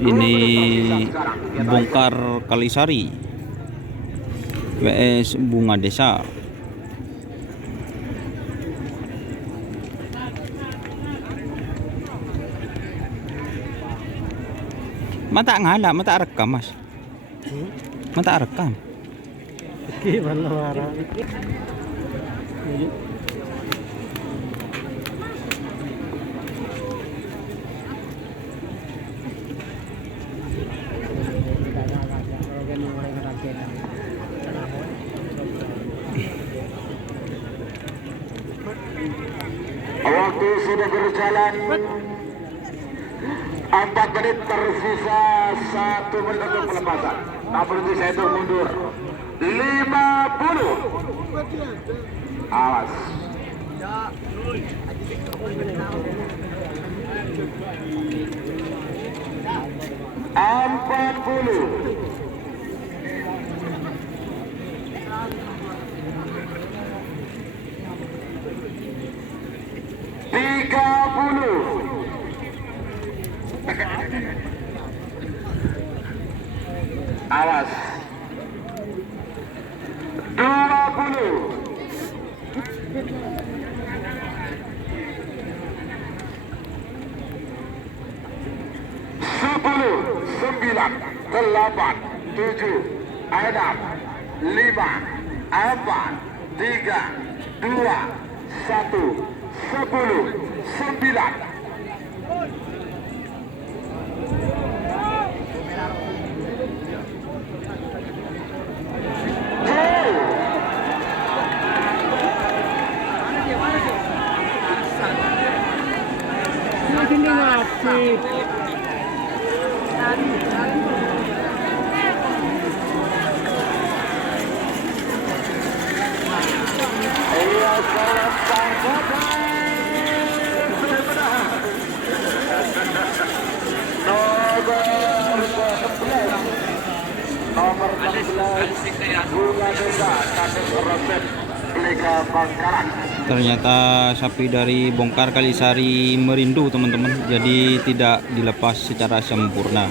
Ini bongkar Kalisari vs Bunga Desa. Mata ngala, mata rekam mas. Mata rekam. Gimana marah? Waktu sudah berjalan 4 menit tersisa 1 menit untuk pelepasan. Tak berhenti saya untuk mundur 50. Awas. 40. Awas 20. 10, 9, 8, 7, 6, 5, 4, 3, 2, 1, 10, 9. Hindi mati. Nomor 11 Bunga Desa Kasus Roset Liga Bangkalan. Ternyata sapi dari bongkar Kalisari merindu teman-teman, jadi tidak dilepas secara sempurna.